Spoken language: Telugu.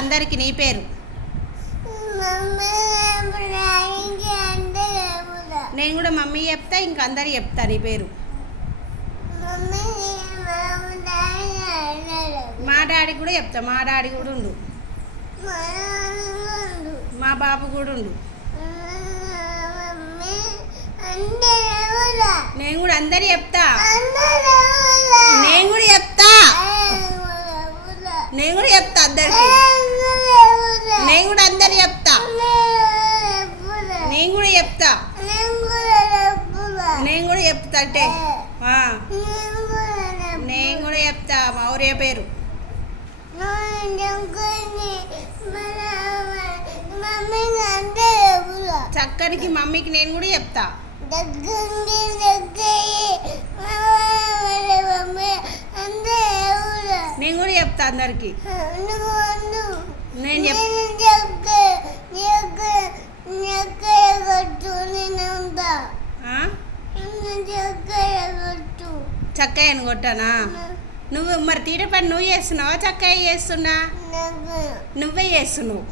అందరికి నీ పేరు. నేను కూడా మమ్మీ చెప్తా, ఇంక అందరు చెప్తా నీ పేరు. మా డాడీ కూడా చెప్తా, మా డాడీ కూడా ఉండు, మా బాబు కూడా ఉండు. నేను కూడా అందరు చెప్తా, నేను కూడా చెప్తా, నేను కూడా చెప్తా అందరికి, నేను కూడా అందరు చెప్తా, నేను కూడా చెప్తా, నేను కూడా చెప్తా అంటే నేను కూడా చెప్తా మౌర్య పేరు. చక్కనికి మమ్మీకి నేను కూడా చెప్తా. నేను కూడా చెప్తా అందరికి. నేను చక్కయ్యను కొట్టానా? నువ్వు మరి తీట పని నువ్వు చేస్తున్నావా చక్కయ్య చేస్తున్నా? నువ్వే చేస్తున్నావు.